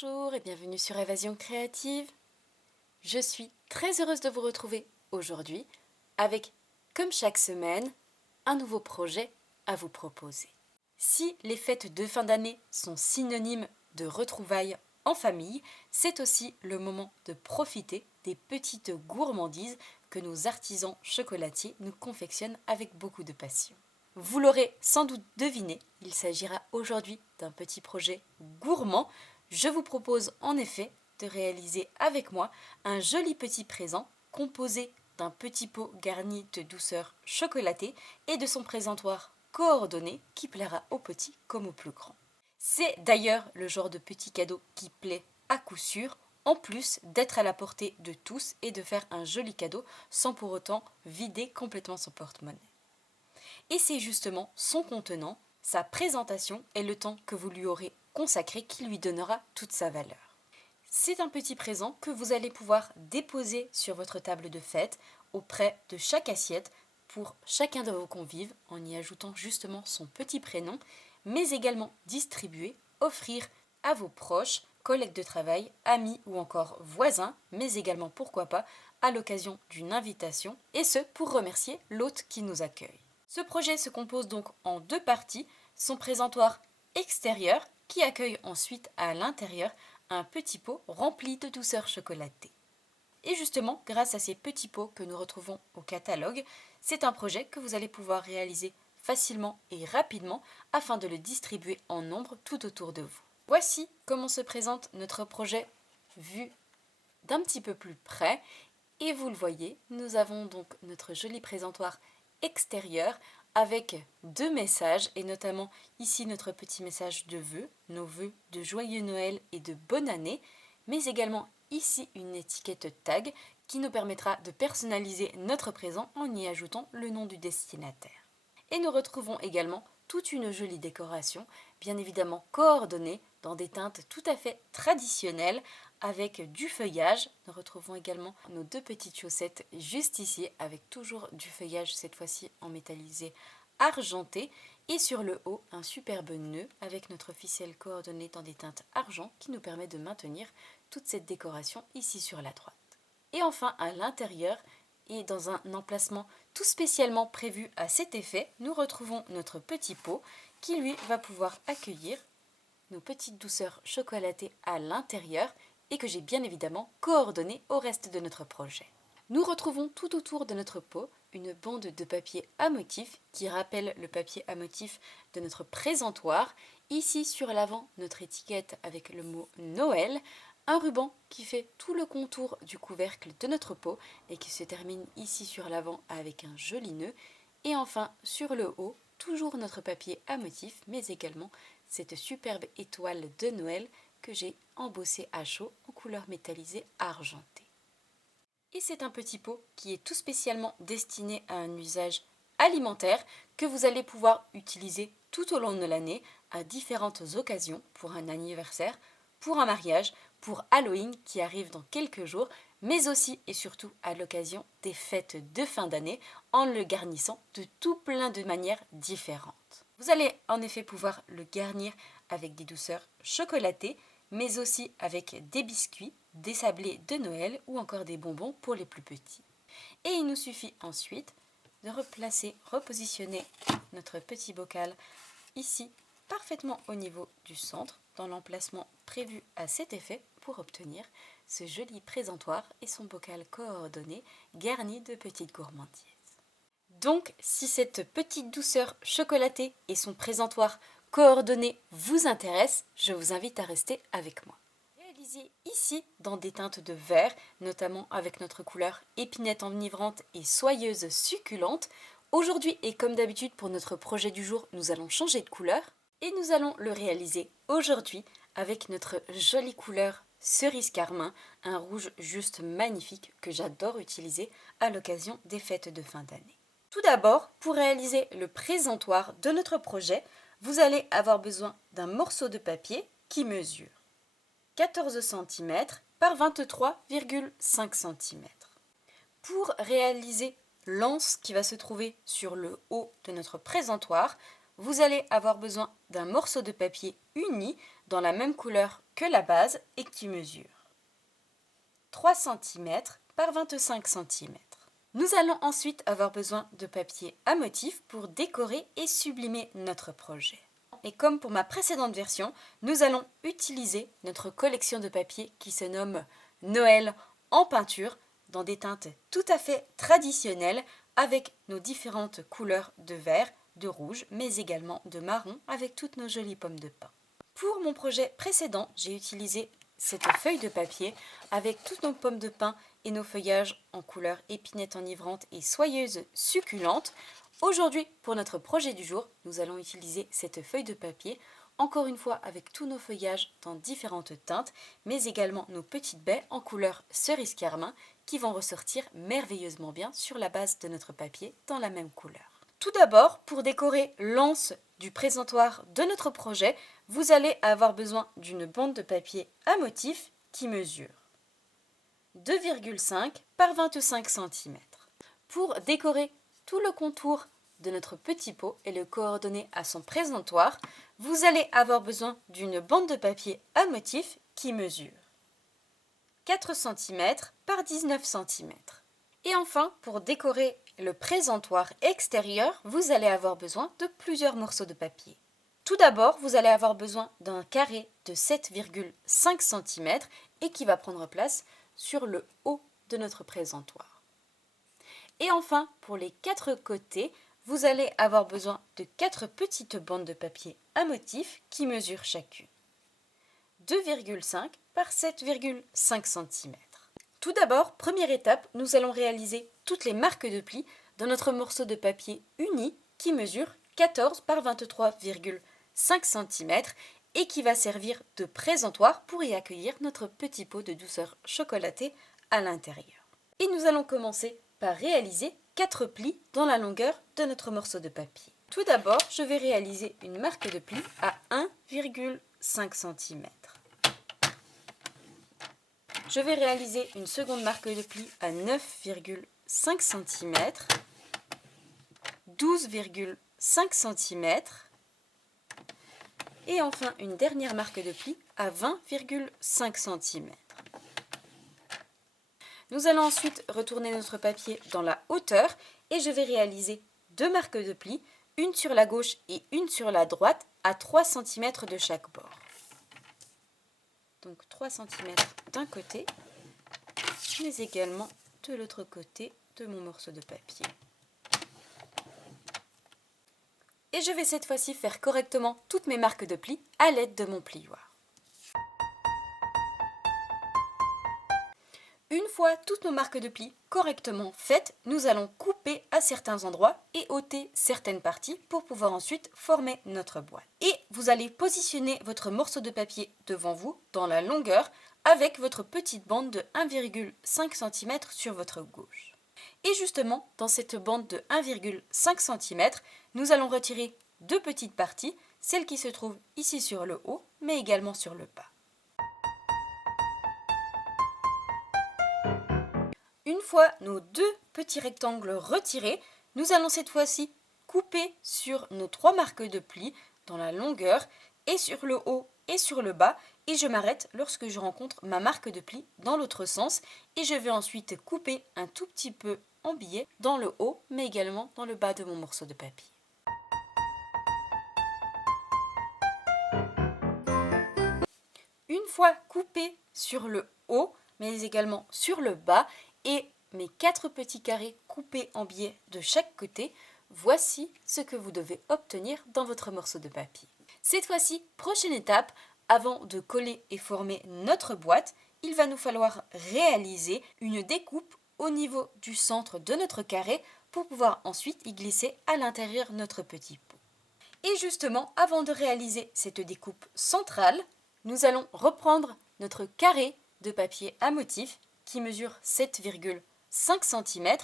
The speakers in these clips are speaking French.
Bonjour et bienvenue sur Évasion Créative. Je suis très heureuse de vous retrouver aujourd'hui avec, comme chaque semaine, un nouveau projet à vous proposer. Si les fêtes de fin d'année sont synonymes de retrouvailles en famille, c'est aussi le moment de profiter des petites gourmandises que nos artisans chocolatiers nous confectionnent avec beaucoup de passion. Vous l'aurez sans doute deviné, il s'agira aujourd'hui d'un petit projet gourmand. Je vous propose en effet de réaliser avec moi un joli petit présent composé d'un petit pot garni de douceur chocolatée et de son présentoir coordonné qui plaira aux petits comme aux plus grands. C'est d'ailleurs le genre de petit cadeau qui plaît à coup sûr, en plus d'être à la portée de tous et de faire un joli cadeau sans pour autant vider complètement son porte-monnaie. Et c'est justement son contenant, sa présentation et le temps que vous lui aurez consacré qui lui donnera toute sa valeur. C'est un petit présent que vous allez pouvoir déposer sur votre table de fête auprès de chaque assiette pour chacun de vos convives en y ajoutant justement son petit prénom, mais également distribuer, offrir à vos proches, collègues de travail, amis ou encore voisins, mais également pourquoi pas à l'occasion d'une invitation, et ce pour remercier l'hôte qui nous accueille. Ce projet se compose donc en deux parties, son présentoir extérieur qui accueille ensuite à l'intérieur un petit pot rempli de douceur chocolatée. Et justement, grâce à ces petits pots que nous retrouvons au catalogue, c'est un projet que vous allez pouvoir réaliser facilement et rapidement afin de le distribuer en nombre tout autour de vous. Voici comment se présente notre projet vu d'un petit peu plus près. Et vous le voyez, nous avons donc notre joli présentoir extérieur avec deux messages et notamment ici notre petit message de vœux, nos vœux de joyeux Noël et de bonne année, mais également ici une étiquette tag qui nous permettra de personnaliser notre présent en y ajoutant le nom du destinataire. Et nous retrouvons également toute une jolie décoration, bien évidemment coordonnée dans des teintes tout à fait traditionnelles avec du feuillage. Nous retrouvons également nos deux petites chaussettes juste ici avec toujours du feuillage, cette fois-ci en métallisé argenté. Et sur le haut, un superbe nœud avec notre ficelle coordonnée dans des teintes argent qui nous permet de maintenir toute cette décoration ici sur la droite. Et enfin à l'intérieur, et dans un emplacement tout spécialement prévu à cet effet, nous retrouvons notre petit pot qui lui va pouvoir accueillir nos petites douceurs chocolatées à l'intérieur et que j'ai bien évidemment coordonné au reste de notre projet. Nous retrouvons tout autour de notre pot une bande de papier à motif qui rappelle le papier à motif de notre présentoir. Ici sur l'avant, notre étiquette avec le mot Noël, un ruban qui fait tout le contour du couvercle de notre pot et qui se termine ici sur l'avant avec un joli nœud. Et enfin sur le haut, toujours notre papier à motif, mais également cette superbe étoile de Noël que j'ai embossée à chaud en couleur métallisée argentée. Et c'est un petit pot qui est tout spécialement destiné à un usage alimentaire que vous allez pouvoir utiliser tout au long de l'année à différentes occasions pour un anniversaire, pour un mariage, pour Halloween qui arrive dans quelques jours, mais aussi et surtout à l'occasion des fêtes de fin d'année en le garnissant de tout plein de manières différentes. Vous allez en effet pouvoir le garnir avec des douceurs chocolatées, mais aussi avec des biscuits, des sablés de Noël ou encore des bonbons pour les plus petits. Et il nous suffit ensuite de repositionner notre petit bocal ici parfaitement au niveau du centre dans l'emplacement prévu à cet effet pour obtenir ce joli présentoir et son bocal coordonné garni de petites gourmandises. Donc si cette petite douceur chocolatée et son présentoir coordonné vous intéressent, je vous invite à rester avec moi. Réalisé ici dans des teintes de vert, notamment avec notre couleur épinette enivrante et soyeuse succulente. Aujourd'hui et comme d'habitude pour notre projet du jour, nous allons changer de couleur et nous allons le réaliser aujourd'hui avec notre jolie couleur cerise carmin, un rouge juste magnifique que j'adore utiliser à l'occasion des fêtes de fin d'année. Tout d'abord, pour réaliser le présentoir de notre projet, vous allez avoir besoin d'un morceau de papier qui mesure 14 cm par 23,5 cm. Pour réaliser l'anse qui va se trouver sur le haut de notre présentoir, vous allez avoir besoin d'un morceau de papier uni dans la même couleur que la base et qui mesure 3 cm par 25 cm. Nous allons ensuite avoir besoin de papier à motif pour décorer et sublimer notre projet. Et comme pour ma précédente version, nous allons utiliser notre collection de papier qui se nomme Noël en peinture dans des teintes tout à fait traditionnelles avec nos différentes couleurs de vert, de rouge, mais également de marron avec toutes nos jolies pommes de pin. Pour mon projet précédent, j'ai utilisé cette feuille de papier avec toutes nos pommes de pin et nos feuillages en couleur épinette enivrante et soyeuse succulente. Aujourd'hui, pour notre projet du jour, nous allons utiliser cette feuille de papier, encore une fois avec tous nos feuillages dans différentes teintes, mais également nos petites baies en couleur cerise carmin qui vont ressortir merveilleusement bien sur la base de notre papier dans la même couleur. Tout d'abord, pour décorer l'anse du présentoir de notre projet, vous allez avoir besoin d'une bande de papier à motif qui mesure 2,5 par 25 cm. Pour décorer tout le contour de notre petit pot et le coordonner à son présentoir, vous allez avoir besoin d'une bande de papier à motif qui mesure 4 cm par 19 cm. Et enfin, pour décorer le présentoir extérieur, vous allez avoir besoin de plusieurs morceaux de papier. Tout d'abord, vous allez avoir besoin d'un carré de 7,5 cm et qui va prendre place sur le haut de notre présentoir. Et enfin, pour les 4 côtés, vous allez avoir besoin de 4 petites bandes de papier à motif qui mesurent chacune 2,5 par 7,5 cm. Tout d'abord, première étape, nous allons réaliser toutes les marques de plis dans notre morceau de papier uni qui mesure 14 par 23,5 cm et qui va servir de présentoir pour y accueillir notre petit pot de douceur chocolatée à l'intérieur. Et nous allons commencer par réaliser 4 plis dans la longueur de notre morceau de papier. Tout d'abord, je vais réaliser une marque de pli à 1,5 cm. Je vais réaliser une seconde marque de pli à 9,5 cm, 12,5 cm et enfin une dernière marque de pli à 20,5 cm. Nous allons ensuite retourner notre papier dans la hauteur et je vais réaliser 2 marques de pli, une sur la gauche et une sur la droite à 3 cm de chaque bord. Donc 3 cm d'un côté, mais également de l'autre côté de mon morceau de papier. Et je vais cette fois-ci faire correctement toutes mes marques de plis à l'aide de mon plioir. Une fois toutes nos marques de plis correctement faites, nous allons couper à certains endroits et ôter certaines parties pour pouvoir ensuite former notre boîte. Et vous allez positionner votre morceau de papier devant vous dans la longueur avec votre petite bande de 1,5 cm sur votre gauche. Et justement, dans cette bande de 1,5 cm, nous allons retirer 2 petites parties, celle qui se trouve ici sur le haut, mais également sur le bas. Une fois nos 2 petits rectangles retirés, nous allons cette fois-ci couper sur nos 3 marques de plis dans la longueur et sur le haut et sur le bas et je m'arrête lorsque je rencontre ma marque de pli dans l'autre sens et je vais ensuite couper un tout petit peu en biais dans le haut mais également dans le bas de mon morceau de papier. Une fois coupé sur le haut mais également sur le bas et mes 4 petits carrés coupés en biais de chaque côté, voici ce que vous devez obtenir dans votre morceau de papier. Cette fois-ci, prochaine étape, avant de coller et former notre boîte, il va nous falloir réaliser une découpe au niveau du centre de notre carré pour pouvoir ensuite y glisser à l'intérieur notre petit pot. Et justement, avant de réaliser cette découpe centrale, nous allons reprendre notre carré de papier à motif qui mesure 7,5 cm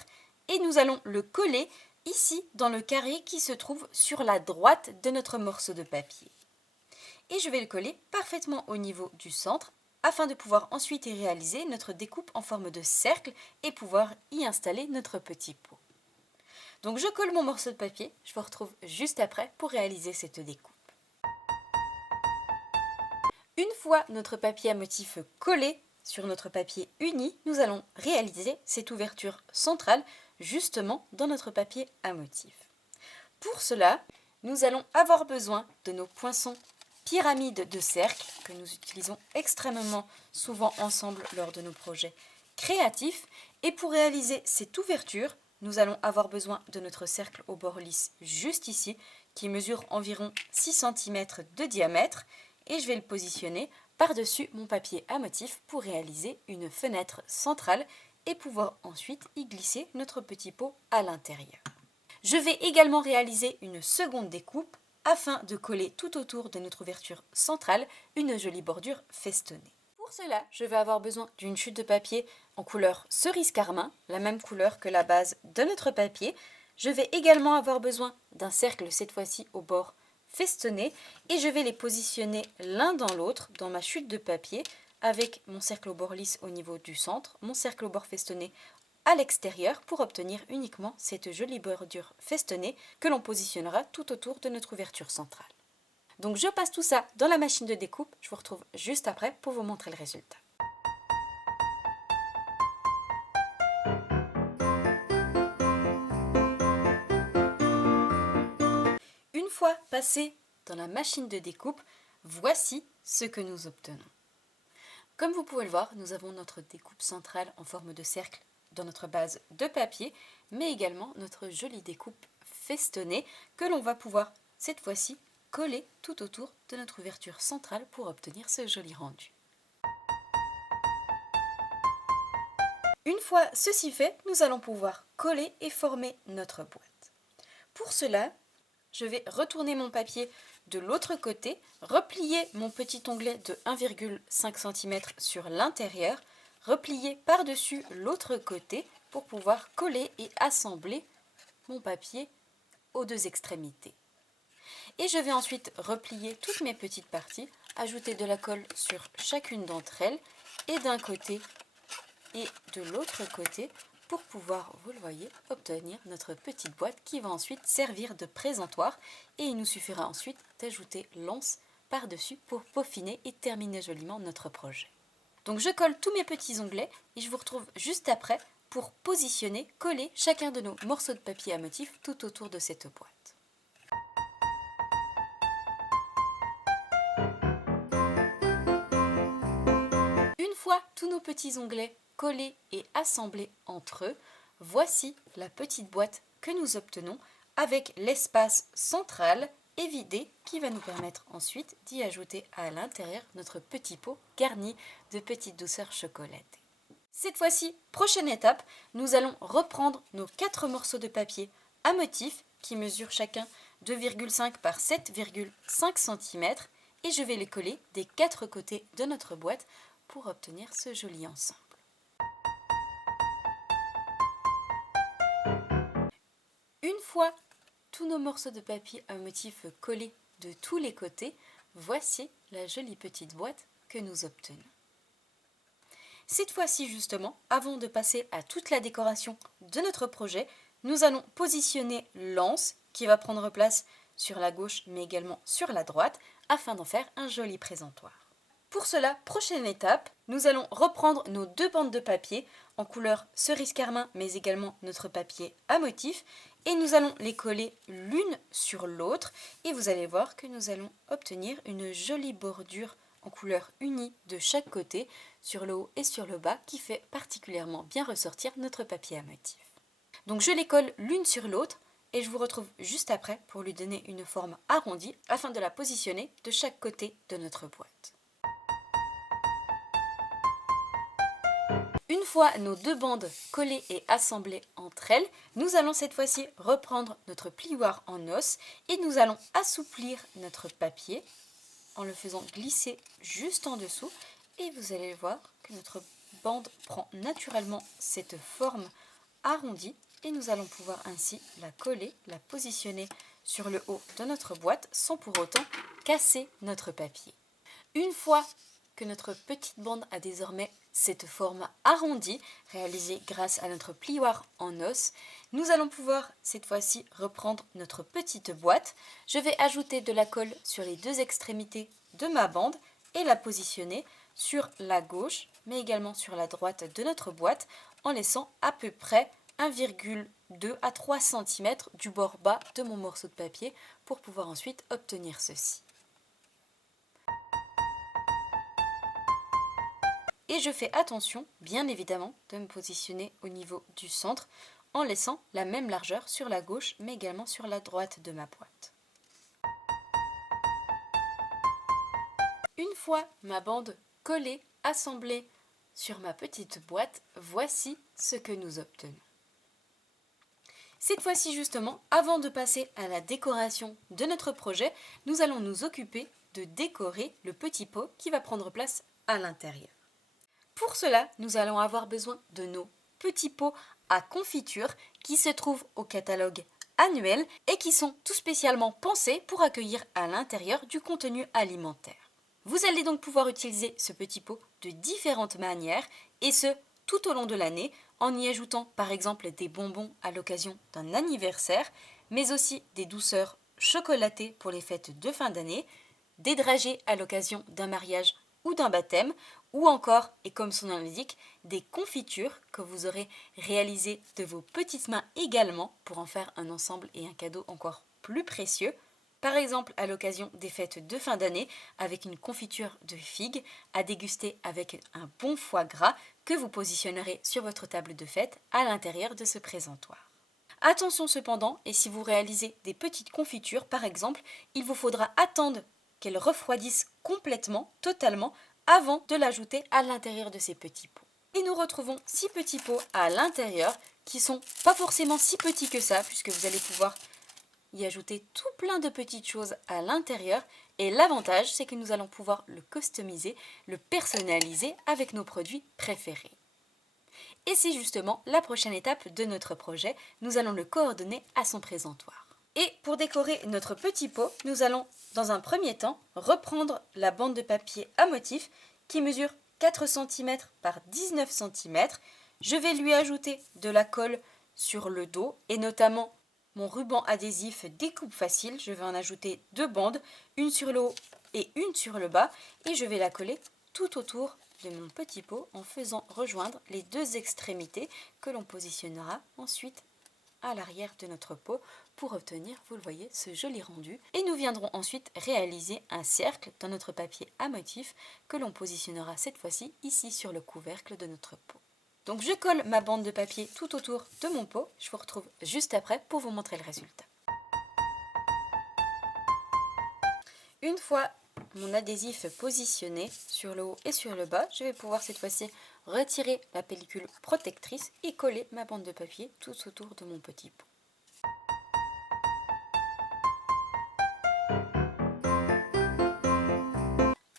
et nous allons le coller ici dans le carré qui se trouve sur la droite de notre morceau de papier. Et je vais le coller parfaitement au niveau du centre afin de pouvoir ensuite y réaliser notre découpe en forme de cercle et pouvoir y installer notre petit pot. Donc je colle mon morceau de papier, je vous retrouve juste après pour réaliser cette découpe. Une fois notre papier à motif collé sur notre papier uni, nous allons réaliser cette ouverture centrale justement dans notre papier à motif. Pour cela, nous allons avoir besoin de nos poinçons pyramides de cercle que nous utilisons extrêmement souvent ensemble lors de nos projets créatifs. Et pour réaliser cette ouverture, nous allons avoir besoin de notre cercle au bord lisse juste ici, qui mesure environ 6 cm de diamètre, et je vais le positionner par-dessus mon papier à motif pour réaliser une fenêtre centrale et pouvoir ensuite y glisser notre petit pot à l'intérieur. Je vais également réaliser une seconde découpe afin de coller tout autour de notre ouverture centrale une jolie bordure festonnée. Pour cela, je vais avoir besoin d'une chute de papier en couleur cerise carmin, la même couleur que la base de notre papier. Je vais également avoir besoin d'un cercle, cette fois-ci au bord festonné, et je vais les positionner l'un dans l'autre dans ma chute de papier avec mon cercle au bord lisse au niveau du centre, mon cercle au bord festonné à l'extérieur pour obtenir uniquement cette jolie bordure festonnée que l'on positionnera tout autour de notre ouverture centrale. Donc je passe tout ça dans la machine de découpe, je vous retrouve juste après pour vous montrer le résultat. Une fois passé dans la machine de découpe, voici ce que nous obtenons. Comme vous pouvez le voir, nous avons notre découpe centrale en forme de cercle dans notre base de papier, mais également notre jolie découpe festonnée que l'on va pouvoir cette fois-ci coller tout autour de notre ouverture centrale pour obtenir ce joli rendu. Une fois ceci fait, nous allons pouvoir coller et former notre boîte. Pour cela, je vais retourner mon papier de l'autre côté, replier mon petit onglet de 1,5 cm sur l'intérieur, replier par-dessus l'autre côté pour pouvoir coller et assembler mon papier aux deux extrémités. Et je vais ensuite replier toutes mes petites parties, ajouter de la colle sur chacune d'entre elles et d'un côté et de l'autre côté pour pouvoir, vous le voyez, obtenir notre petite boîte qui va ensuite servir de présentoir, et il nous suffira ensuite d'ajouter l'anse par-dessus pour peaufiner et terminer joliment notre projet. Donc je colle tous mes petits onglets et je vous retrouve juste après pour positionner, coller chacun de nos morceaux de papier à motif tout autour de cette boîte. Une fois tous nos petits onglets collés et assemblés entre eux, voici la petite boîte que nous obtenons avec l'espace central et vidé qui va nous permettre ensuite d'y ajouter à l'intérieur notre petit pot garni de petites douceurs chocolatées. Cette fois-ci, prochaine étape, nous allons reprendre nos 4 morceaux de papier à motif qui mesurent chacun 2,5 par 7,5 cm et je vais les coller des 4 côtés de notre boîte pour obtenir ce joli ensemble. Une fois tous nos morceaux de papier à motif collés de tous les côtés, voici la jolie petite boîte que nous obtenons. Cette fois-ci justement, avant de passer à toute la décoration de notre projet, nous allons positionner l'anse qui va prendre place sur la gauche mais également sur la droite afin d'en faire un joli présentoir. Pour cela, prochaine étape, nous allons reprendre nos 2 bandes de papier en couleur cerise carmin mais également notre papier à motif et nous allons les coller l'une sur l'autre et vous allez voir que nous allons obtenir une jolie bordure en couleur unie de chaque côté sur le haut et sur le bas qui fait particulièrement bien ressortir notre papier à motif. Donc je les colle l'une sur l'autre et je vous retrouve juste après pour lui donner une forme arrondie afin de la positionner de chaque côté de notre boîte. Une fois nos 2 bandes collées et assemblées entre elles, nous allons cette fois-ci reprendre notre plioir en os et nous allons assouplir notre papier en le faisant glisser juste en dessous et vous allez voir que notre bande prend naturellement cette forme arrondie et nous allons pouvoir ainsi la coller, la positionner sur le haut de notre boîte sans pour autant casser notre papier. Une fois que notre petite bande a désormais cette forme arrondie, réalisée grâce à notre plioir en os, nous allons pouvoir cette fois-ci reprendre notre petite boîte. Je vais ajouter de la colle sur les 2 extrémités de ma bande et la positionner sur la gauche, mais également sur la droite de notre boîte, en laissant à peu près 1,2 à 3 cm du bord bas de mon morceau de papier pour pouvoir ensuite obtenir ceci. Et je fais attention, bien évidemment, de me positionner au niveau du centre en laissant la même largeur sur la gauche, mais également sur la droite de ma boîte. Une fois ma bande collée, assemblée sur ma petite boîte, voici ce que nous obtenons. Cette fois-ci justement, avant de passer à la décoration de notre projet, nous allons nous occuper de décorer le petit pot qui va prendre place à l'intérieur. Pour cela, nous allons avoir besoin de nos petits pots à confiture qui se trouvent au catalogue annuel et qui sont tout spécialement pensés pour accueillir à l'intérieur du contenu alimentaire. Vous allez donc pouvoir utiliser ce petit pot de différentes manières et ce tout au long de l'année en y ajoutant par exemple des bonbons à l'occasion d'un anniversaire, mais aussi des douceurs chocolatées pour les fêtes de fin d'année, des dragées à l'occasion d'un mariage ou d'un baptême, ou encore, et comme son nom l'indique, des confitures que vous aurez réalisées de vos petites mains également pour en faire un ensemble et un cadeau encore plus précieux. Par exemple, à l'occasion des fêtes de fin d'année, avec une confiture de figues à déguster avec un bon foie gras que vous positionnerez sur votre table de fête à l'intérieur de ce présentoir. Attention cependant, et si vous réalisez des petites confitures par exemple, il vous faudra attendre qu'elles refroidissent complètement, totalement, avant de l'ajouter à l'intérieur de ces petits pots. Et nous retrouvons 6 petits pots à l'intérieur qui sont pas forcément si petits que ça, puisque vous allez pouvoir y ajouter tout plein de petites choses à l'intérieur. Et l'avantage, c'est que nous allons pouvoir le customiser, le personnaliser avec nos produits préférés. Et c'est justement la prochaine étape de notre projet. Nous allons le coordonner à son présentoir. Et pour décorer notre petit pot, nous allons dans un premier temps reprendre la bande de papier à motif qui mesure 4 cm par 19 cm. Je vais lui ajouter de la colle sur le dos et notamment mon ruban adhésif découpe facile. Je vais en ajouter 2 bandes, une sur le haut et une sur le bas, et je vais la coller tout autour de mon petit pot en faisant rejoindre les 2 extrémités que l'on positionnera ensuite à l'arrière de notre pot pour obtenir, vous le voyez, ce joli rendu. Et nous viendrons ensuite réaliser un cercle dans notre papier à motif que l'on positionnera cette fois-ci ici sur le couvercle de notre pot. Donc je colle ma bande de papier tout autour de mon pot. Je vous retrouve juste après pour vous montrer le résultat. Une fois mon adhésif positionné sur le haut et sur le bas, je vais pouvoir cette fois-ci retirer la pellicule protectrice et coller ma bande de papier tout autour de mon petit pot.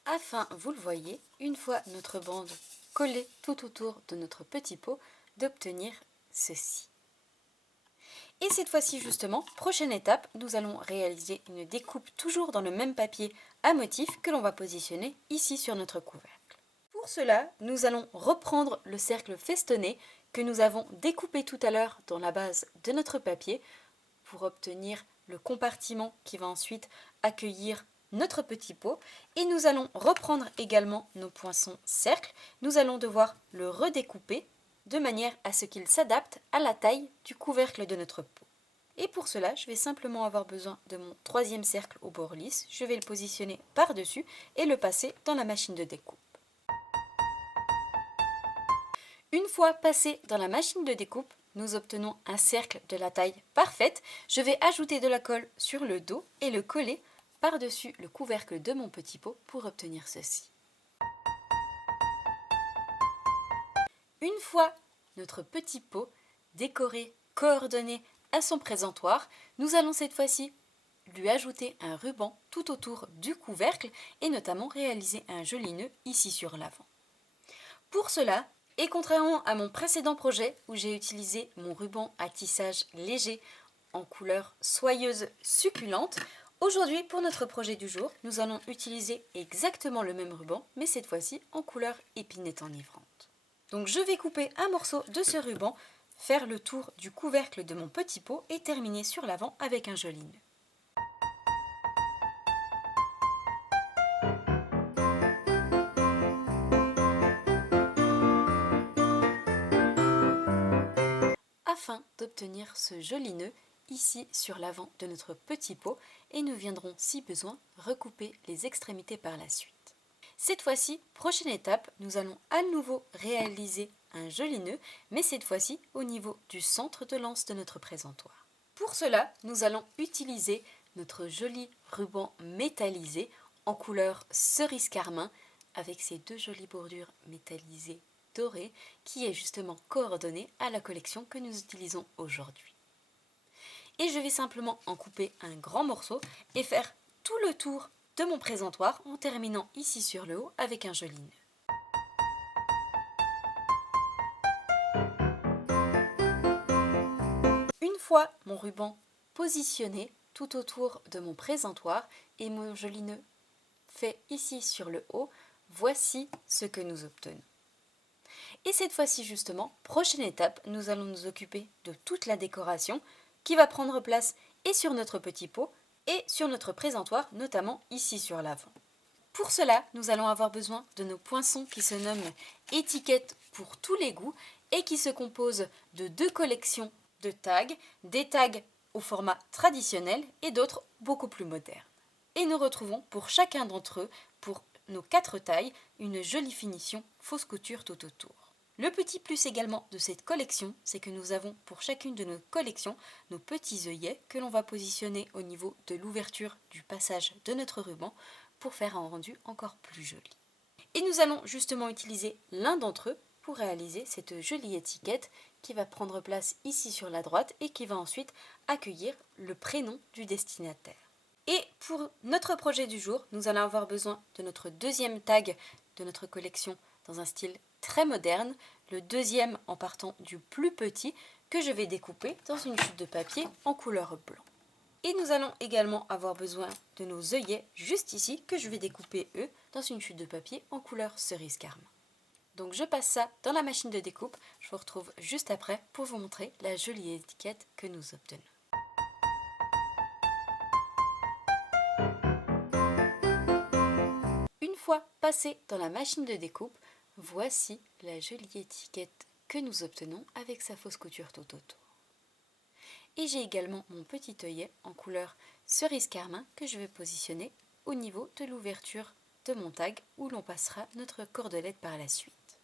Afin, vous le voyez, une fois notre bande collée tout autour de notre petit pot, d'obtenir ceci. Et cette fois-ci justement, prochaine étape, nous allons réaliser une découpe toujours dans le même papier à motif que l'on va positionner ici sur notre couvercle. Pour cela, nous allons reprendre le cercle festonné que nous avons découpé tout à l'heure dans la base de notre papier pour obtenir le compartiment qui va ensuite accueillir notre petit pot. Et nous allons reprendre également nos poinçons cercles. Nous allons devoir le redécouper de manière à ce qu'il s'adapte à la taille du couvercle de notre pot. Et pour cela, je vais simplement avoir besoin de mon 3e cercle au bord lisse. Je vais le positionner par-dessus et le passer dans la machine de découpe. Une fois passé dans la machine de découpe, nous obtenons un cercle de la taille parfaite. Je vais ajouter de la colle sur le dos et le coller par-dessus le couvercle de mon petit pot pour obtenir ceci. Une fois notre petit pot décoré, coordonné à son présentoir, nous allons cette fois-ci lui ajouter un ruban tout autour du couvercle et notamment réaliser un joli nœud ici sur l'avant. Pour cela, et contrairement à mon précédent projet où j'ai utilisé mon ruban à tissage léger en couleur soyeuse succulente, aujourd'hui pour notre projet du jour, nous allons utiliser exactement le même ruban mais cette fois-ci en couleur épinette enivrante. Donc je vais couper un morceau de ce ruban, faire le tour du couvercle de mon petit pot et terminer sur l'avant avec un joli nœud. afin d'obtenir ce joli nœud ici sur l'avant de notre petit pot et nous viendrons si besoin recouper les extrémités par la suite. Cette fois-ci, prochaine étape, nous allons à nouveau réaliser un joli nœud, mais cette fois-ci au niveau du centre de l'anse de notre présentoir. Pour cela, nous allons utiliser notre joli ruban métallisé en couleur cerise carmin avec ces deux jolies bordures métallisées dorées qui est justement coordonnée à la collection que nous utilisons aujourd'hui. Et je vais simplement en couper un grand morceau et faire tout le tour de mon présentoir en terminant ici sur le haut avec un joli nœud. Une fois mon ruban positionné tout autour de mon présentoir et mon joli nœud fait ici sur le haut, voici ce que nous obtenons. Et cette fois-ci justement, prochaine étape, nous allons nous occuper de toute la décoration qui va prendre place et sur notre petit pot et sur notre présentoir, notamment ici sur l'avant. Pour cela, nous allons avoir besoin de nos poinçons qui se nomment étiquettes pour tous les goûts et qui se composent de deux collections de tags, des tags au format traditionnel et d'autres beaucoup plus modernes. Et nous retrouvons pour chacun d'entre eux, pour nos 4 tailles, une jolie finition fausse couture tout autour. Le petit plus également de cette collection, c'est que nous avons pour chacune de nos collections nos petits œillets que l'on va positionner au niveau de l'ouverture du passage de notre ruban pour faire un rendu encore plus joli. Et nous allons justement utiliser l'un d'entre eux pour réaliser cette jolie étiquette qui va prendre place ici sur la droite et qui va ensuite accueillir le prénom du destinataire. Et pour notre projet du jour, nous allons avoir besoin de notre deuxième tag de notre collection dans un style très moderne, le deuxième en partant du plus petit que je vais découper dans une chute de papier en couleur blanc. Et nous allons également avoir besoin de nos œillets juste ici que je vais découper eux dans une chute de papier en couleur cerise carmin. Donc je passe ça dans la machine de découpe, je vous retrouve juste après pour vous montrer la jolie étiquette que nous obtenons. Une fois passé dans la machine de découpe, voici la jolie étiquette que nous obtenons avec sa fausse couture tout autour. Et j'ai également mon petit œillet en couleur cerise carmin que je vais positionner au niveau de l'ouverture de mon tag où l'on passera notre cordelette par la suite.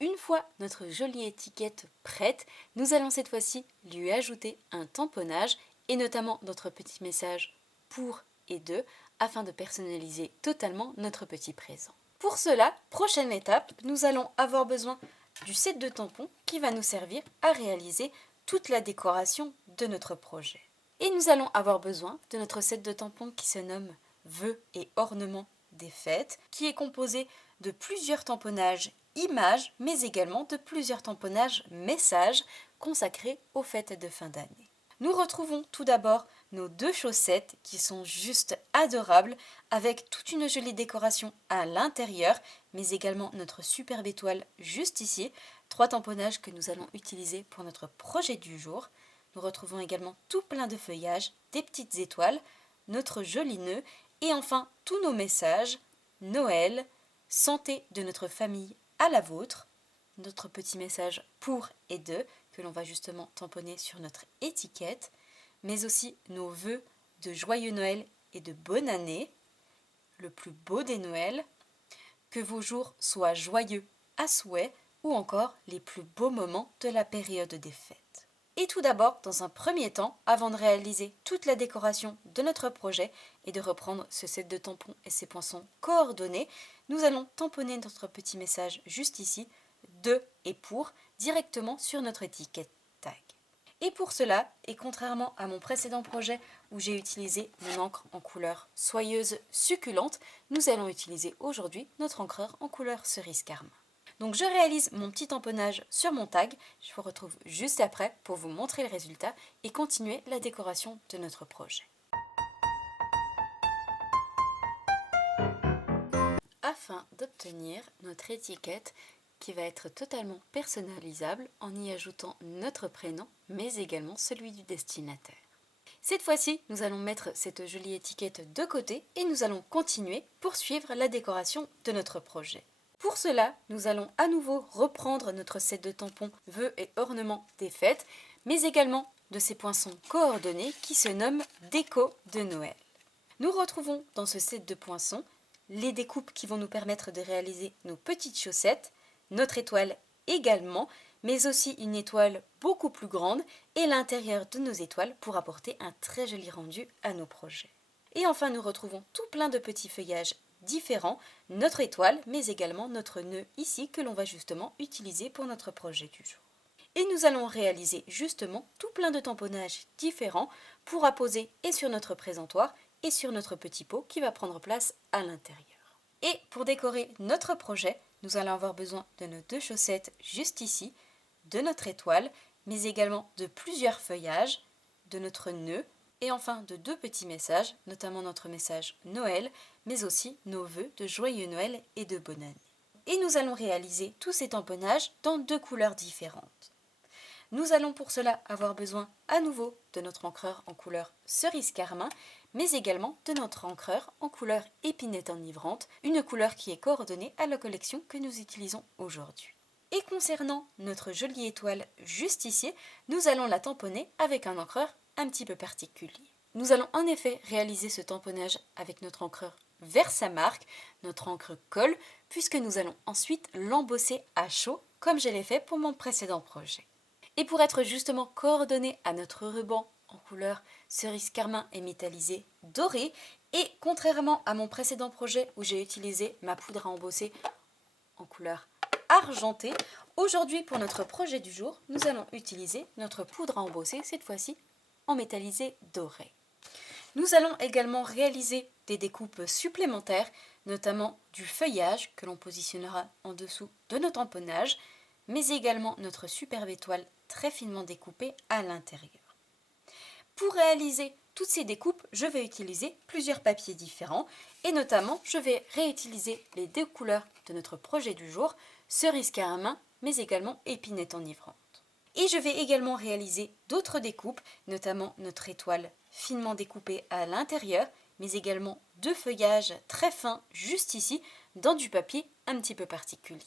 Une fois notre jolie étiquette prête, nous allons cette fois-ci lui ajouter un tamponnage et notamment notre petit message pour et de afin de personnaliser totalement notre petit présent. Pour cela, prochaine étape, nous allons avoir besoin du set de tampons qui va nous servir à réaliser toute la décoration de notre projet. Et nous allons avoir besoin de notre set de tampons qui se nomme Vœux et ornements des fêtes, qui est composé de plusieurs tamponnages images, mais également de plusieurs tamponnages messages consacrés aux fêtes de fin d'année. Nous retrouvons tout d'abord nos 2 chaussettes qui sont juste adorables avec toute une jolie décoration à l'intérieur, mais également notre superbe étoile juste ici, 3 tamponnages que nous allons utiliser pour notre projet du jour. Nous retrouvons également tout plein de feuillages, des petites étoiles, notre joli nœud et enfin tous nos messages, Noël, santé de notre famille à la vôtre, notre petit message pour et de que l'on va justement tamponner sur notre étiquette, mais aussi nos vœux de joyeux Noël et de bonne année, le plus beau des Noëls, que vos jours soient joyeux à souhait ou encore les plus beaux moments de la période des fêtes. Et tout d'abord, dans un premier temps, avant de réaliser toute la décoration de notre projet et de reprendre ce set de tampons et ces poinçons coordonnés, nous allons tamponner notre petit message juste ici, de et pour, directement sur notre étiquette tag. Et pour cela, et contrairement à mon précédent projet où j'ai utilisé mon encre en couleur soyeuse succulente, nous allons utiliser aujourd'hui notre encreur en couleur cerise carmin. Donc je réalise mon petit tamponnage sur mon tag, je vous retrouve juste après pour vous montrer le résultat et continuer la décoration de notre projet. Afin d'obtenir notre étiquette qui va être totalement personnalisable en y ajoutant notre prénom mais également celui du destinataire. Cette fois-ci, nous allons mettre cette jolie étiquette de côté et nous allons continuer pour suivre la décoration de notre projet. Pour cela, nous allons à nouveau reprendre notre set de tampons vœux et ornements des fêtes, mais également de ces poinçons coordonnés qui se nomment déco de Noël. Nous retrouvons dans ce set de poinçons les découpes qui vont nous permettre de réaliser nos petites chaussettes, notre étoile également, mais aussi une étoile beaucoup plus grande et l'intérieur de nos étoiles pour apporter un très joli rendu à nos projets. Et enfin, nous retrouvons tout plein de petits feuillages différents, notre étoile, mais également notre nœud ici que l'on va justement utiliser pour notre projet du jour. Et nous allons réaliser justement tout plein de tamponnages différents pour apposer et sur notre présentoir et sur notre petit pot qui va prendre place à l'intérieur. Et pour décorer notre projet, nous allons avoir besoin de nos 2 chaussettes juste ici, de notre étoile, mais également de plusieurs feuillages, de notre nœud, et enfin de 2 petits messages, notamment notre message Noël, mais aussi nos vœux de joyeux Noël et de bonne année. Et nous allons réaliser tous ces tamponnages dans 2 couleurs différentes. Nous allons pour cela avoir besoin à nouveau de notre encreur en couleur cerise carmin, mais également de notre encreur en couleur épinette enivrante, une couleur qui est coordonnée à la collection que nous utilisons aujourd'hui. Et concernant notre jolie étoile juste ici, nous allons la tamponner avec un encreur un petit peu particulier. Nous allons en effet réaliser ce tamponnage avec notre encreur Versamark, notre encre colle, puisque nous allons ensuite l'embosser à chaud, comme je l'ai fait pour mon précédent projet. Et pour être justement coordonné à notre ruban en couleur cerise carmin et métallisé doré, et contrairement à mon précédent projet où j'ai utilisé ma poudre à embosser en couleur argentée, aujourd'hui pour notre projet du jour, nous allons utiliser notre poudre à embosser, cette fois-ci en métallisé doré. Nous allons également réaliser des découpes supplémentaires, notamment du feuillage que l'on positionnera en dessous de nos tamponnages, mais également notre superbe étoile très finement découpée à l'intérieur. Pour réaliser toutes ces découpes, je vais utiliser plusieurs papiers différents et notamment je vais réutiliser les 2 couleurs de notre projet du jour, cerise carmin, mais également épinette enivrante. Et je vais également réaliser d'autres découpes, notamment notre étoile finement découpée à l'intérieur, mais également 2 feuillages très fins juste ici, dans du papier un petit peu particulier.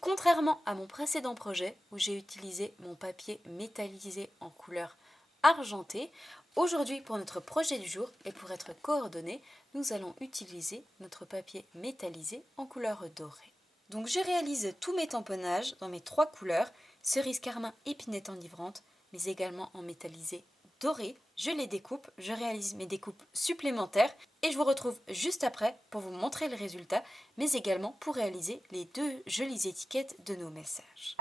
Contrairement à mon précédent projet où j'ai utilisé mon papier métallisé en couleur argentée, aujourd'hui pour notre projet du jour et pour être coordonné, nous allons utiliser notre papier métallisé en couleur dorée. Donc je réalise tous mes tamponnages dans mes 3 couleurs, cerise carmin, épinette enivrante, mais également en métallisé doré. Je les découpe, je réalise mes découpes supplémentaires et je vous retrouve juste après pour vous montrer le résultat, mais également pour réaliser les 2 jolies étiquettes de nos messages.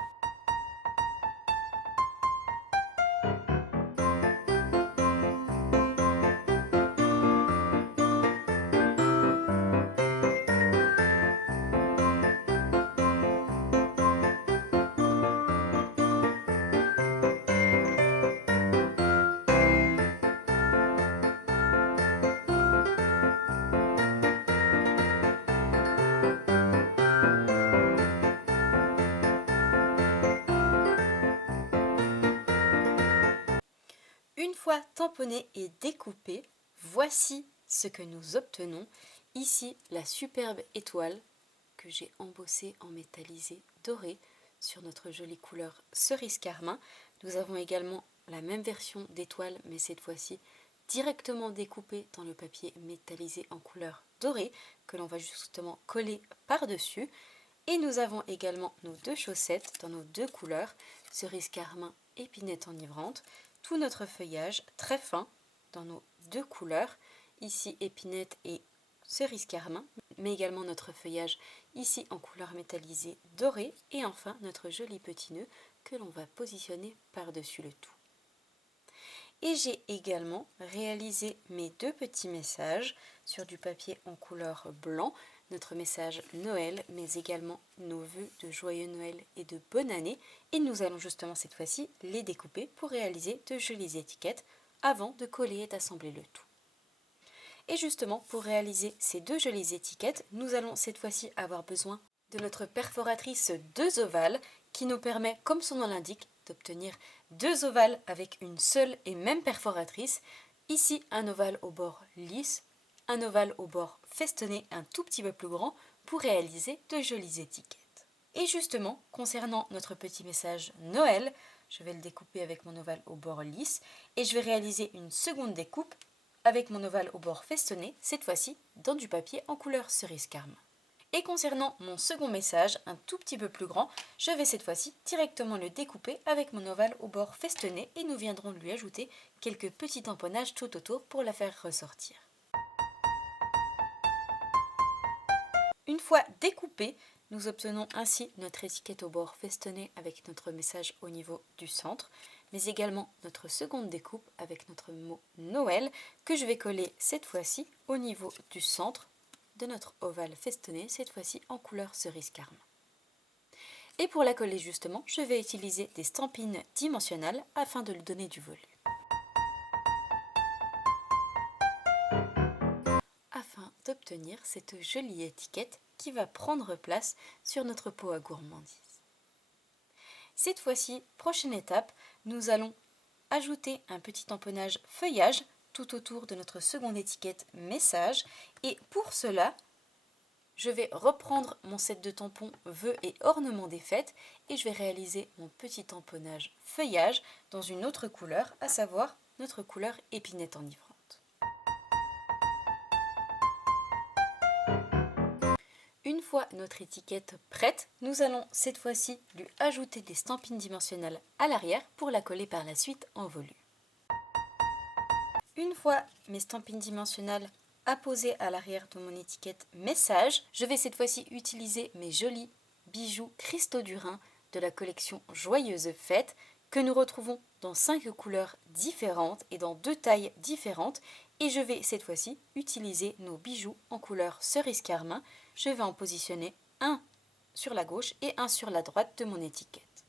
Une fois tamponné et découpé, voici ce que nous obtenons. Ici, la superbe étoile que j'ai embossée en métallisé doré sur notre jolie couleur cerise carmin. Nous avons également la même version d'étoile, mais cette fois-ci directement découpée dans le papier métallisé en couleur dorée que l'on va justement coller par-dessus. Et nous avons également nos 2 chaussettes dans nos 2 couleurs, cerise carmin, épinette enivrante. Tout notre feuillage très fin dans nos 2 couleurs, ici épinette et cerise carmin, mais également notre feuillage ici en couleur métallisée dorée et enfin notre joli petit nœud que l'on va positionner par-dessus le tout. Et j'ai également réalisé mes 2 petits messages sur du papier en couleur blanc, notre message Noël, mais également nos vœux de joyeux Noël et de bonne année. Et nous allons justement cette fois-ci les découper pour réaliser de jolies étiquettes avant de coller et d'assembler le tout. Et justement, pour réaliser ces 2 jolies étiquettes, nous allons cette fois-ci avoir besoin de notre perforatrice 2 ovales qui nous permet, comme son nom l'indique, d'obtenir 2 ovales avec une seule et même perforatrice. Ici, un ovale au bord lisse, un ovale au bord festonné un tout petit peu plus grand pour réaliser de jolies étiquettes. Et justement, concernant notre petit message Noël, je vais le découper avec mon ovale au bord lisse et je vais réaliser une seconde découpe avec mon ovale au bord festonné, cette fois-ci dans du papier en couleur cerise carmin. Et concernant mon second message, un tout petit peu plus grand, je vais cette fois-ci directement le découper avec mon ovale au bord festonné et nous viendrons lui ajouter quelques petits tamponnages tout autour pour la faire ressortir. Une fois découpée, nous obtenons ainsi notre étiquette au bord festonné avec notre message au niveau du centre, mais également notre seconde découpe avec notre mot Noël que je vais coller cette fois-ci au niveau du centre de notre ovale festonné, cette fois-ci en couleur cerise carmin. Et pour la coller justement, je vais utiliser des stampines dimensionnelles afin de lui donner du volume. Afin d'obtenir cette jolie étiquette qui va prendre place sur notre pot à gourmandise. Cette fois-ci, prochaine étape, nous allons ajouter un petit tamponnage feuillage tout autour de notre seconde étiquette message et pour cela, je vais reprendre mon set de tampons vœux et ornements des fêtes et je vais réaliser mon petit tamponnage feuillage dans une autre couleur, à savoir notre couleur épinette enivrante. Une fois notre étiquette prête, nous allons cette fois-ci lui ajouter des stampines dimensionnelles à l'arrière pour la coller par la suite en volume. Une fois mes stampines dimensionnelles apposées à l'arrière de mon étiquette message, je vais cette fois-ci utiliser mes jolis bijoux cristaux du Rhin de la collection Joyeuse Fête que nous retrouvons dans 5 couleurs différentes et dans 2 tailles différentes. Et je vais cette fois-ci utiliser nos bijoux en couleur cerise carmin. Je vais en positionner un sur la gauche et un sur la droite de mon étiquette.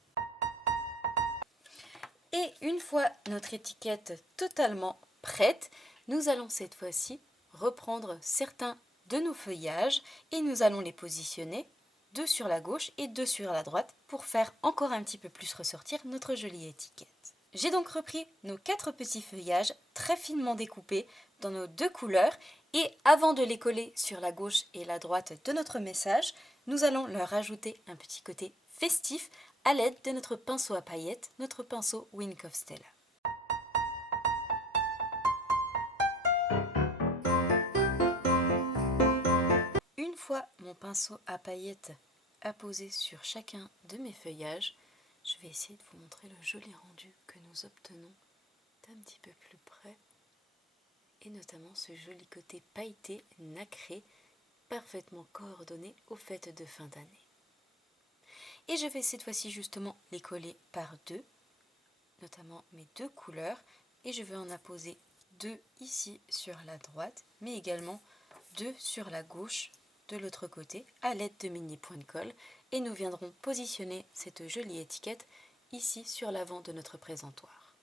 Et une fois notre étiquette totalement prête, nous allons cette fois-ci reprendre certains de nos feuillages et nous allons les positionner 2 sur la gauche et 2 sur la droite pour faire encore un petit peu plus ressortir notre jolie étiquette. J'ai donc repris nos 4 petits feuillages très finement découpés dans nos 2 couleurs et avant de les coller sur la gauche et la droite de notre message, nous allons leur ajouter un petit côté festif à l'aide de notre pinceau à paillettes, notre pinceau Wink of Stella. Une fois mon pinceau à paillettes apposé sur chacun de mes feuillages, je vais essayer de vous montrer le joli rendu que nous obtenons d'un petit peu plus près et notamment ce joli côté pailleté, nacré, parfaitement coordonné aux fêtes de fin d'année. Et je vais cette fois-ci justement les coller par 2, notamment mes 2 couleurs, et je vais en apposer 2 ici sur la droite, mais également 2 sur la gauche de l'autre côté à l'aide de mini points de colle, et nous viendrons positionner cette jolie étiquette ici sur l'avant de notre présentoir.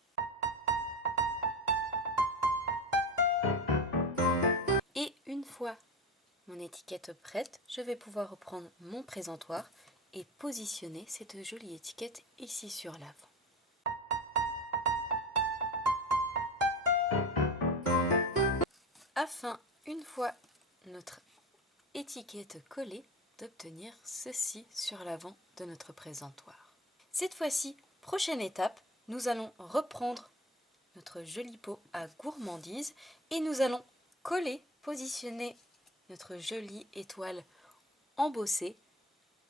Et une fois mon étiquette prête, je vais pouvoir reprendre mon présentoir et positionner cette jolie étiquette ici sur l'avant. Afin, une fois notre étiquette collée, d'obtenir ceci sur l'avant de notre présentoir. Cette fois-ci, prochaine étape, nous allons reprendre notre joli pot à gourmandise et nous allons coller, positionner notre jolie étoile embossée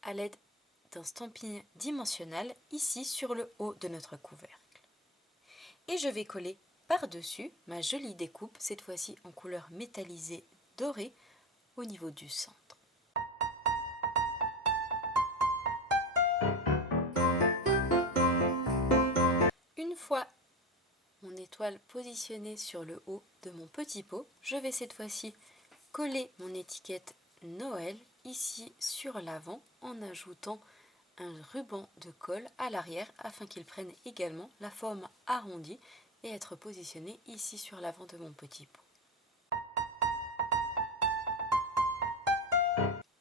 à l'aide d'un stamping dimensionnel ici sur le haut de notre couvercle. Et je vais coller par-dessus ma jolie découpe, cette fois-ci en couleur métallisée dorée au niveau du centre. Une fois mon étoile positionnée sur le haut de mon petit pot, je vais cette fois-ci coller mon étiquette Noël ici sur l'avant en ajoutant un ruban de colle à l'arrière afin qu'il prenne également la forme arrondie et être positionné ici sur l'avant de mon petit pot.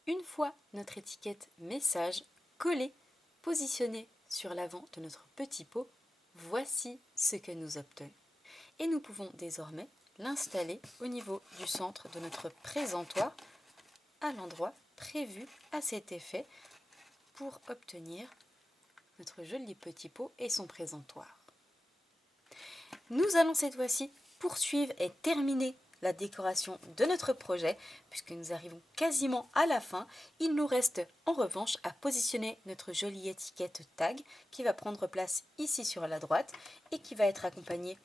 Une fois notre étiquette message collée, positionnée sur l'avant de notre petit pot, voici ce que nous obtenons. Et nous pouvons désormais l'installer au niveau du centre de notre présentoir à l'endroit prévues à cet effet pour obtenir notre joli petit pot et son présentoir. Nous allons cette fois-ci poursuivre et terminer la décoration de notre projet puisque nous arrivons quasiment à la fin. Il nous reste en revanche à positionner notre jolie étiquette tag qui va prendre place ici sur la droite et qui va être accompagnée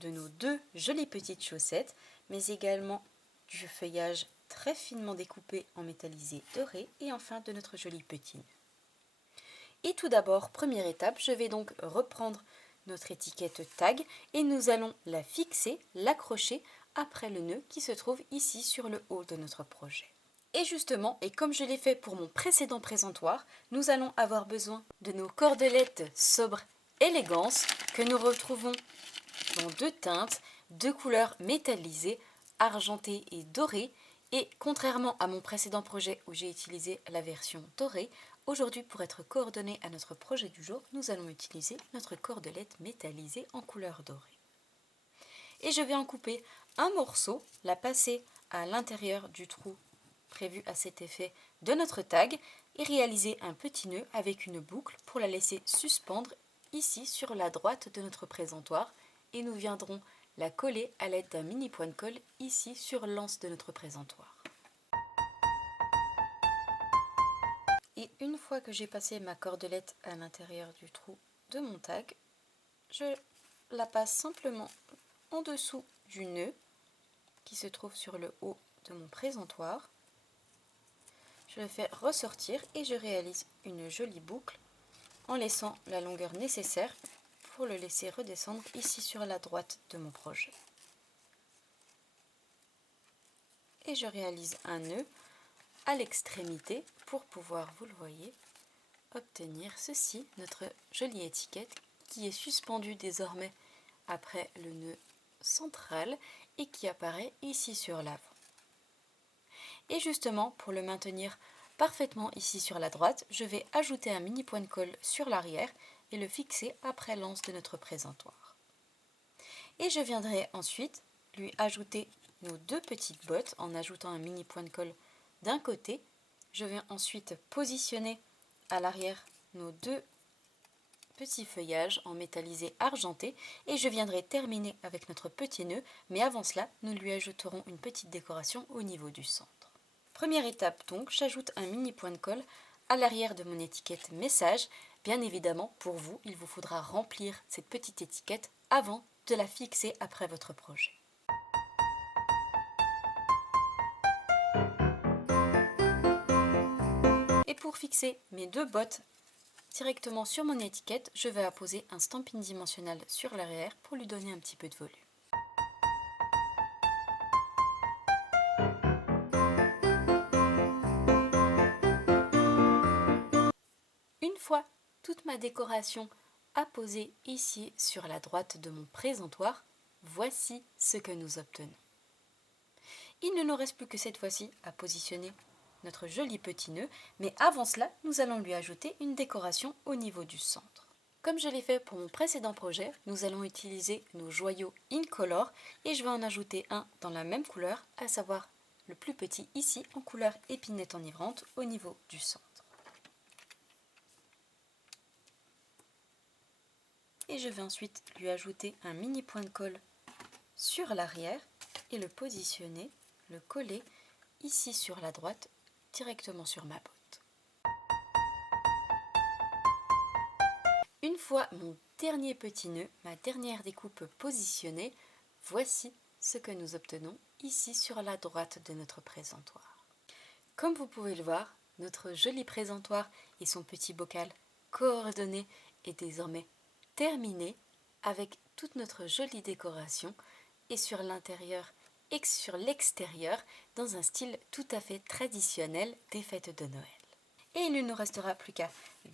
de nos deux jolies petites chaussettes, mais également du feuillage très finement découpé en métallisé doré et enfin de notre joli petit nœud. Et tout d'abord, première étape, je vais donc reprendre notre étiquette tag et nous allons la fixer, l'accrocher après le nœud qui se trouve ici sur le haut de notre projet. Et justement, et comme je l'ai fait pour mon précédent présentoir, nous allons avoir besoin de nos cordelettes sobre élégance que nous retrouvons dans deux teintes, deux couleurs métallisées, argentées et dorées. Et contrairement à mon précédent projet où j'ai utilisé la version dorée, aujourd'hui pour être coordonné à notre projet du jour, nous allons utiliser notre cordelette métallisée en couleur dorée. Et je vais en couper un morceau, la passer à l'intérieur du trou prévu à cet effet de notre tag et réaliser un petit nœud avec une boucle pour la laisser suspendre ici sur la droite de notre présentoir et nous viendrons la coller à l'aide d'un mini point de colle ici sur l'anse de notre présentoir. Et une fois que j'ai passé ma cordelette à l'intérieur du trou de mon tag, je la passe simplement en dessous du nœud qui se trouve sur le haut de mon présentoir. Je le fais ressortir et je réalise une jolie boucle en laissant la longueur nécessaire pour le laisser redescendre ici sur la droite de mon projet. Et je réalise un nœud à l'extrémité pour pouvoir, vous le voyez, obtenir ceci, notre jolie étiquette qui est suspendue désormais après le nœud central et qui apparaît ici sur l'avant. Et justement, pour le maintenir parfaitement ici sur la droite, je vais ajouter un mini point de colle sur l'arrière et le fixer après l'anse de notre présentoir. Et je viendrai ensuite lui ajouter nos deux petites bottes en ajoutant un mini point de colle d'un côté. Je vais ensuite positionner à l'arrière nos deux petits feuillages en métallisé argenté et je viendrai terminer avec notre petit nœud, mais avant cela, nous lui ajouterons une petite décoration au niveau du centre. Première étape donc, j'ajoute un mini point de colle à l'arrière de mon étiquette message. Bien évidemment, pour vous, il vous faudra remplir cette petite étiquette avant de la fixer après votre projet. Et pour fixer mes deux bottes directement sur mon étiquette, je vais apposer un stamping dimensionnel sur l'arrière pour lui donner un petit peu de volume. Une fois toute ma décoration apposée ici sur la droite de mon présentoir, voici ce que nous obtenons. Il ne nous reste plus que cette fois-ci à positionner notre joli petit nœud, mais avant cela, nous allons lui ajouter une décoration au niveau du centre. Comme je l'ai fait pour mon précédent projet, nous allons utiliser nos joyaux Incolor et je vais en ajouter un dans la même couleur, à savoir le plus petit ici en couleur épinette enivrante au niveau du centre. Et je vais ensuite lui ajouter un mini point de colle sur l'arrière et le positionner, le coller ici sur la droite, directement sur ma botte. Une fois mon dernier petit nœud, ma dernière découpe positionnée, voici ce que nous obtenons ici sur la droite de notre présentoir. Comme vous pouvez le voir, notre joli présentoir et son petit bocal coordonné est désormais terminé avec toute notre jolie décoration et sur l'intérieur et sur l'extérieur dans un style tout à fait traditionnel des fêtes de Noël. Et il ne nous restera plus qu'à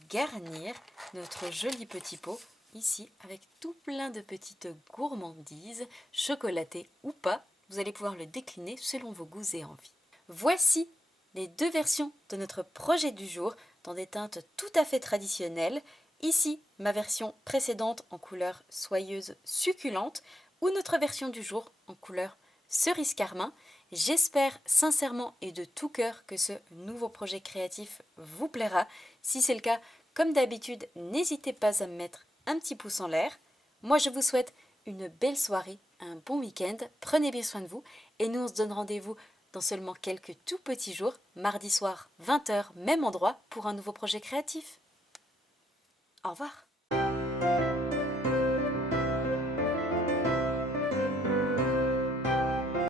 garnir notre joli petit pot ici avec tout plein de petites gourmandises, chocolatées ou pas. Vous allez pouvoir le décliner selon vos goûts et envies. Voici les deux versions de notre projet du jour dans des teintes tout à fait traditionnelles. Ici, ma version précédente en couleur soyeuse succulente ou notre version du jour en couleur cerise carmin. J'espère sincèrement et de tout cœur que ce nouveau projet créatif vous plaira. Si c'est le cas, comme d'habitude, n'hésitez pas à me mettre un petit pouce en l'air. Moi, je vous souhaite une belle soirée, un bon week-end. Prenez bien soin de vous et nous on se donne rendez-vous dans seulement quelques tout petits jours, mardi soir, 20 h, même endroit, pour un nouveau projet créatif. Au revoir.